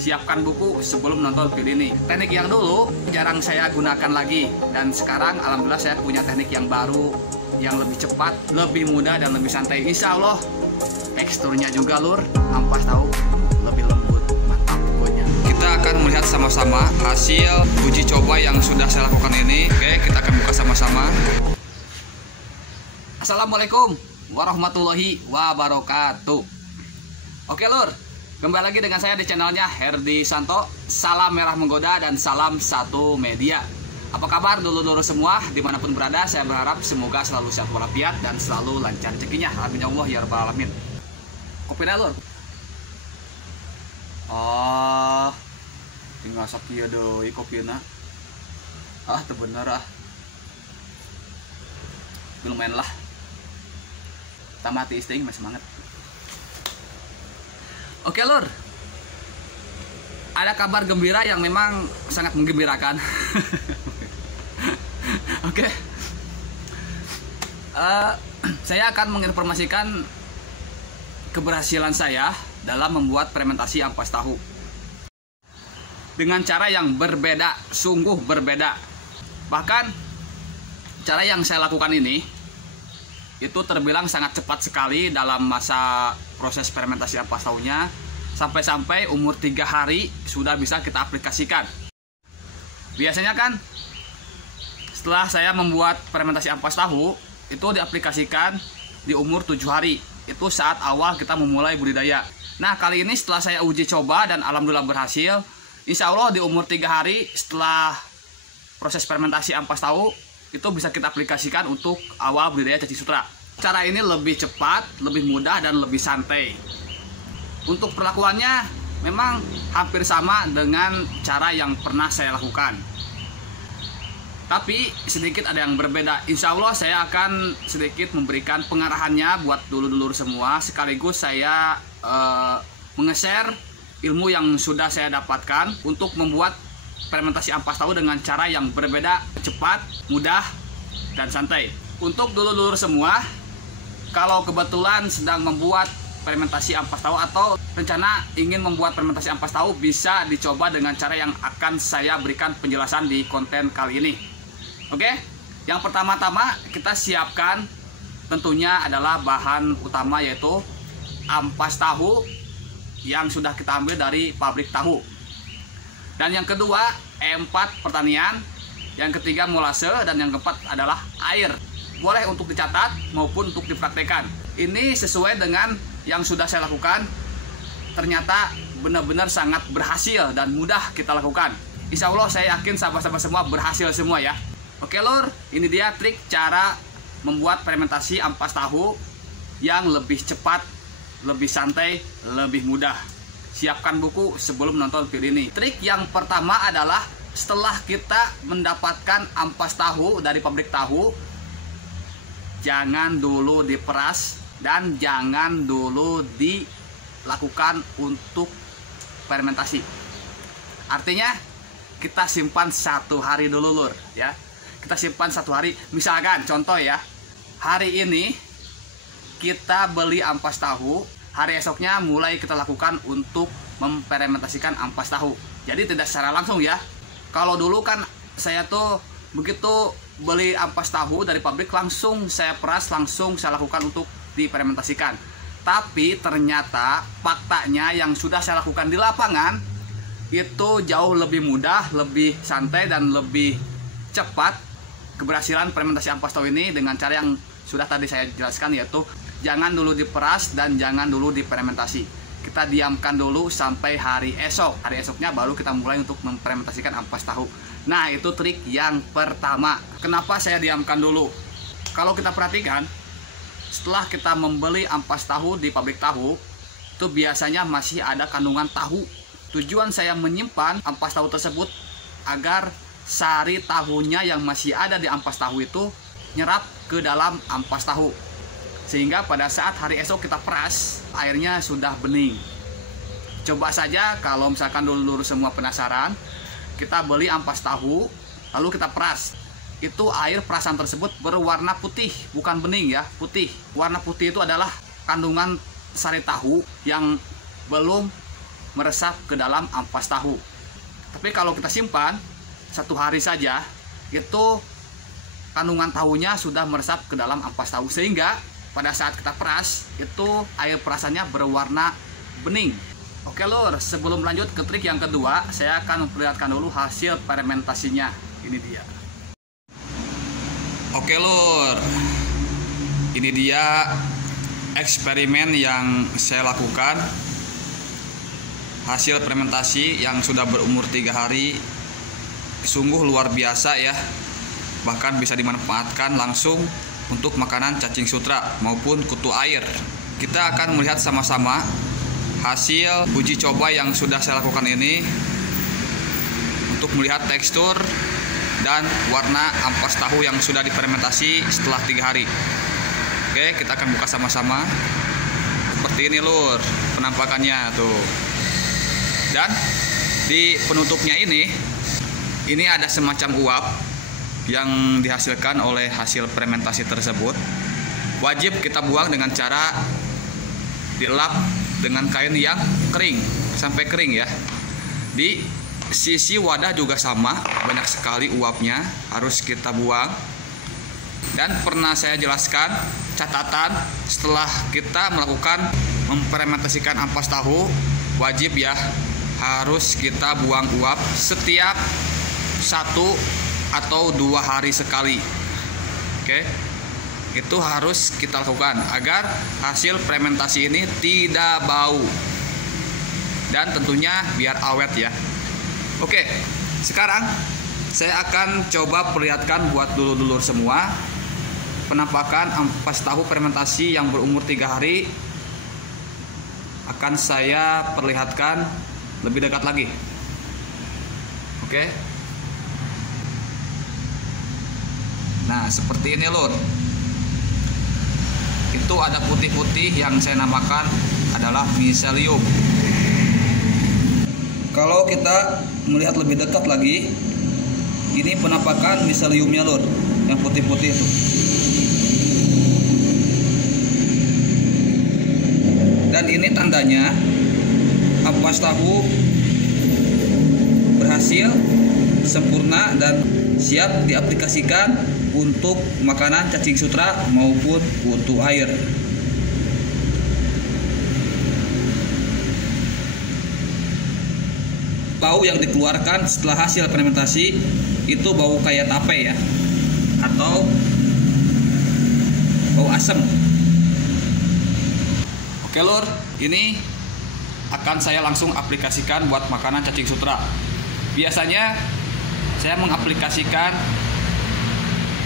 siapkan buku sebelum nonton video ini. Teknik yang dulu jarang saya gunakan lagi, dan sekarang alhamdulillah saya punya teknik yang baru, yang lebih cepat, lebih mudah, dan lebih santai. Insya Allah teksturnya juga lur, ampas tahu lebih lembut, mantap pokoknya. Kita akan melihat sama-sama hasil uji coba yang sudah saya lakukan ini. Oke, kita akan buka sama-sama. Assalamualaikum warahmatullahi wabarakatuh. Oke lur, kembali lagi dengan saya di channelnya Herdi Santo. Salam merah menggoda dan salam satu media. Apa kabar dulur-dulur semua dimanapun berada? Saya berharap semoga selalu sehat walafiat dan selalu lancar rezekinya. Amin ya Allah ya rabbal alamin. Kopina lur. Oh, tinggal sakieu deui kopina. Teu bener ah. Lumayan lah. Tamati isting masih semangat. Oke lur, ada kabar gembira yang memang sangat menggembirakan. Oke, saya akan menginformasikan keberhasilan saya dalam membuat fermentasi ampas tahu dengan cara yang berbeda, sungguh berbeda. Bahkan cara yang saya lakukan ini itu terbilang sangat cepat sekali dalam masa proses fermentasi ampas tahunya. Sampai-sampai umur 3 hari sudah bisa kita aplikasikan. Biasanya kan setelah saya membuat fermentasi ampas tahu itu diaplikasikan di umur 7 hari. Itu saat awal kita memulai budidaya. Nah kali ini setelah saya uji coba dan alhamdulillah berhasil, insya Allah di umur 3 hari setelah proses fermentasi ampas tahu itu bisa kita aplikasikan untuk awal budidaya cacing sutra. Cara ini lebih cepat, lebih mudah, dan lebih santai. Untuk perlakuannya memang hampir sama dengan cara yang pernah saya lakukan. Tapi sedikit ada yang berbeda. Insya Allah saya akan sedikit memberikan pengarahannya buat dulur-dulur semua. Sekaligus saya menge-share ilmu yang sudah saya dapatkan untuk membuat fermentasi ampas tahu dengan cara yang berbeda, cepat, mudah, dan santai. Untuk dulur-dulur semua, kalau kebetulan sedang membuat fermentasi ampas tahu atau rencana ingin membuat fermentasi ampas tahu, bisa dicoba dengan cara yang akan saya berikan penjelasan di konten kali ini. Oke, yang pertama-tama kita siapkan tentunya adalah bahan utama, yaitu ampas tahu yang sudah kita ambil dari pabrik tahu. Dan yang kedua, E4 pertanian. Yang ketiga, molase. Dan yang keempat adalah air. Boleh untuk dicatat maupun untuk dipraktekkan. Ini sesuai dengan yang sudah saya lakukan. Ternyata benar-benar sangat berhasil dan mudah kita lakukan. Insya Allah saya yakin sahabat-sahabat semua berhasil semua ya. Oke lur, ini dia trik cara membuat fermentasi ampas tahu yang lebih cepat, lebih santai, lebih mudah. Siapkan buku sebelum nonton video ini. Trik yang pertama adalah setelah kita mendapatkan ampas tahu dari pabrik tahu, jangan dulu diperas dan jangan dulu dilakukan untuk fermentasi. Artinya kita simpan 1 hari dulu lur ya. Kita simpan 1 hari. Misalkan contoh ya, hari ini kita beli ampas tahu, hari esoknya mulai kita lakukan untuk memfermentasikan ampas tahu. Jadi tidak secara langsung ya. Kalau dulu kan saya tuh begitu beli ampas tahu dari pabrik langsung saya peras, langsung saya lakukan untuk difermentasikan. Tapi ternyata faktanya yang sudah saya lakukan di lapangan itu jauh lebih mudah, lebih santai, dan lebih cepat keberhasilan fermentasi ampas tahu ini dengan cara yang sudah tadi saya jelaskan, yaitu jangan dulu diperas dan jangan dulu difermentasi. Kita diamkan dulu sampai hari esok. Hari esoknya baru kita mulai untuk memfermentasikan ampas tahu. Nah itu trik yang pertama. Kenapa saya diamkan dulu? Kalau kita perhatikan, setelah kita membeli ampas tahu di pabrik tahu, itu biasanya masih ada kandungan tahu. Tujuan saya menyimpan ampas tahu tersebut agar sari tahunya yang masih ada di ampas tahu itu nyerap ke dalam ampas tahu. Sehingga pada saat hari esok kita peras, airnya sudah bening. Coba saja kalau misalkan dulu semua penasaran, kita beli ampas tahu, lalu kita peras. Itu air perasan tersebut berwarna putih, bukan bening ya, putih. Warna putih itu adalah kandungan sari tahu yang belum meresap ke dalam ampas tahu. Tapi kalau kita simpan 1 hari saja, itu kandungan tahunya sudah meresap ke dalam ampas tahu, sehingga pada saat kita peras itu air perasannya berwarna bening. Oke lur, sebelum lanjut ke trik yang kedua, saya akan memperlihatkan dulu hasil fermentasinya. Ini dia. Oke lur, ini dia eksperimen yang saya lakukan. Hasil fermentasi yang sudah berumur 3 hari sungguh luar biasa ya. Bahkan bisa dimanfaatkan langsung untuk makanan cacing sutra maupun kutu air. Kita akan melihat sama-sama hasil uji coba yang sudah saya lakukan ini untuk melihat tekstur dan warna ampas tahu yang sudah difermentasi setelah 3 hari. Oke, kita akan buka sama-sama. Seperti ini lur penampakannya tuh. Dan di penutupnya ini ada semacam uap yang dihasilkan oleh hasil fermentasi tersebut. Wajib kita buang dengan cara dilap dengan kain yang kering sampai kering ya. Di sisi wadah juga sama, banyak sekali uapnya, harus kita buang. Dan pernah saya jelaskan catatan setelah kita melakukan memfermentasikan ampas tahu, wajib ya harus kita buang uap setiap 1 atau 2 hari sekali. Oke, itu harus kita lakukan agar hasil fermentasi ini tidak bau dan tentunya biar awet ya. Oke, sekarang saya akan coba perlihatkan buat dulur-dulur semua penampakan ampas tahu fermentasi yang berumur 3 hari. Akan saya perlihatkan lebih dekat lagi. Oke. Nah, seperti ini lur. Itu ada putih-putih yang saya namakan adalah miselium. Kalau kita melihat lebih dekat lagi, ini penampakan miseliumnya lur, yang putih-putih itu. Dan ini tandanya ampas tahu berhasil sempurna dan siap diaplikasikan untuk makanan cacing sutra maupun kutu air. Bau yang dikeluarkan setelah hasil fermentasi itu bau kayak tape ya, atau bau asam. Oke lur, ini akan saya langsung aplikasikan buat makanan cacing sutra. Biasanya saya mengaplikasikan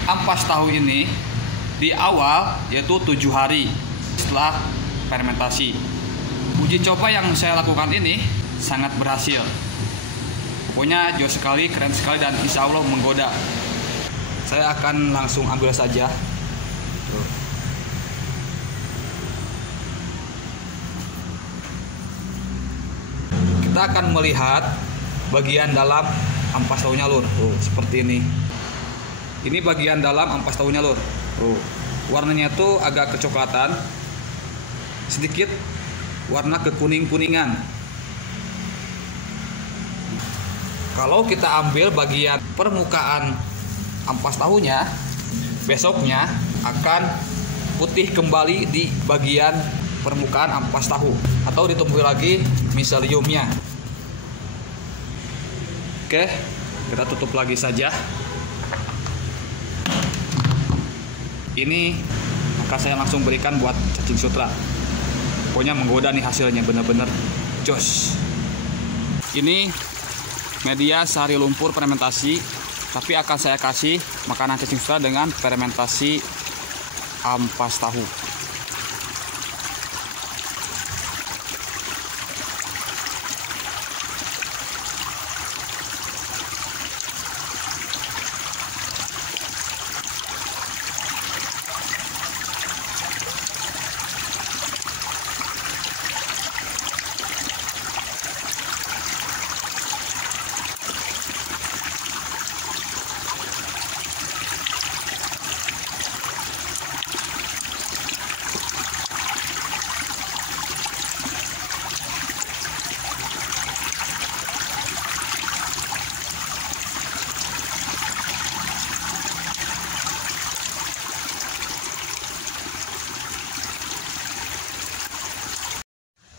ampas tahu ini di awal, yaitu 7 hari setelah fermentasi. Uji coba yang saya lakukan ini sangat berhasil. Pokoknya jauh sekali, keren sekali, dan insya Allah menggoda. Saya akan langsung ambil saja. Tuh. Kita akan melihat bagian dalam ampas tahunya lur. Seperti ini. Ini bagian dalam ampas tahunya lur. Warnanya tuh agak kecoklatan, sedikit warna kekuning-kuningan. Kalau kita ambil bagian permukaan ampas tahunya, besoknya akan putih kembali di bagian permukaan ampas tahu, atau ditumbuhi lagi miseliumnya. Oke, kita tutup lagi saja. Ini maka saya langsung berikan buat cacing sutra. Pokoknya menggoda nih hasilnya, bener-bener jos. Ini media sari lumpur fermentasi, tapi akan saya kasih makanan cacing sutra dengan fermentasi ampas tahu.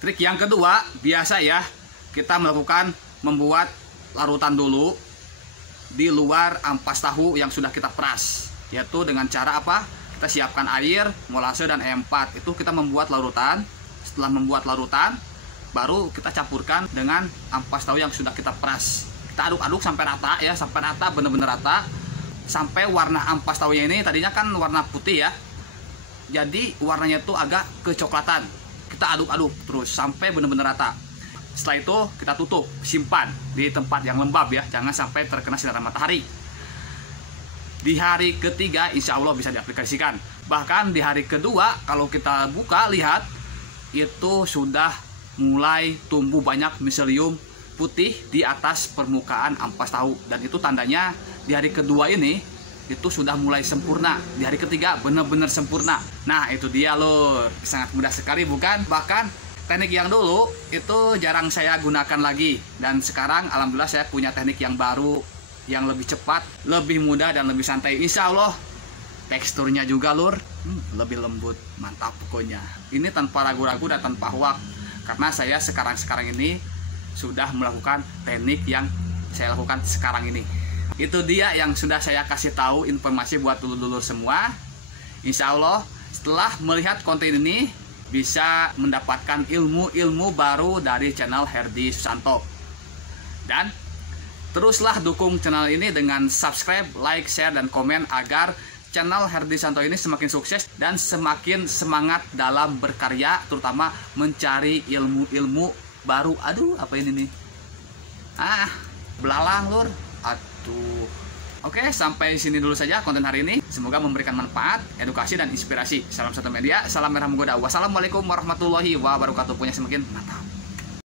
Trik yang kedua, biasa ya, kita membuat larutan dulu di luar ampas tahu yang sudah kita peras, yaitu dengan cara apa? Kita siapkan air, molase dan E4. Itu kita membuat larutan. Setelah membuat larutan, baru kita campurkan dengan ampas tahu yang sudah kita peras. Kita aduk-aduk sampai rata ya, sampai rata, bener-bener rata. Sampai warna ampas tahunya ini tadinya kan warna putih ya, jadi warnanya tuh agak kecoklatan. Kita aduk-aduk terus sampai bener-bener rata. Setelah itu kita tutup, simpan di tempat yang lembab ya, jangan sampai terkena sinar matahari. Di hari ketiga insya Allah bisa diaplikasikan. Bahkan di hari kedua kalau kita buka lihat, itu sudah mulai tumbuh banyak miselium putih di atas permukaan ampas tahu. Dan itu tandanya di hari kedua ini itu sudah mulai sempurna. Di hari ketiga benar-benar sempurna. Nah itu dia lur, sangat mudah sekali bukan? Bahkan teknik yang dulu itu jarang saya gunakan lagi. Dan sekarang alhamdulillah saya punya teknik yang baru, yang lebih cepat, lebih mudah dan lebih santai. Insya Allah teksturnya juga lur lebih lembut, mantap pokoknya. Ini tanpa ragu-ragu dan tanpa hoak, karena saya sekarang ini sudah melakukan teknik yang saya lakukan sekarang ini. Itu dia yang sudah saya kasih tahu informasi buat dulur-dulur semua. Insya Allah setelah melihat konten ini bisa mendapatkan ilmu-ilmu baru dari channel Herdy Susanto. Dan teruslah dukung channel ini dengan subscribe, like, share, dan komen agar channel Herdy Susanto ini semakin sukses dan semakin semangat dalam berkarya, terutama mencari ilmu-ilmu baru. Aduh, apa ini nih? Belalang lur. Aduh. Oke, sampai sini dulu saja konten hari ini. Semoga memberikan manfaat, edukasi, dan inspirasi. Salam satu media, salam merah menggoda. Wassalamualaikum warahmatullahi wabarakatuh. Punya semakin mantap.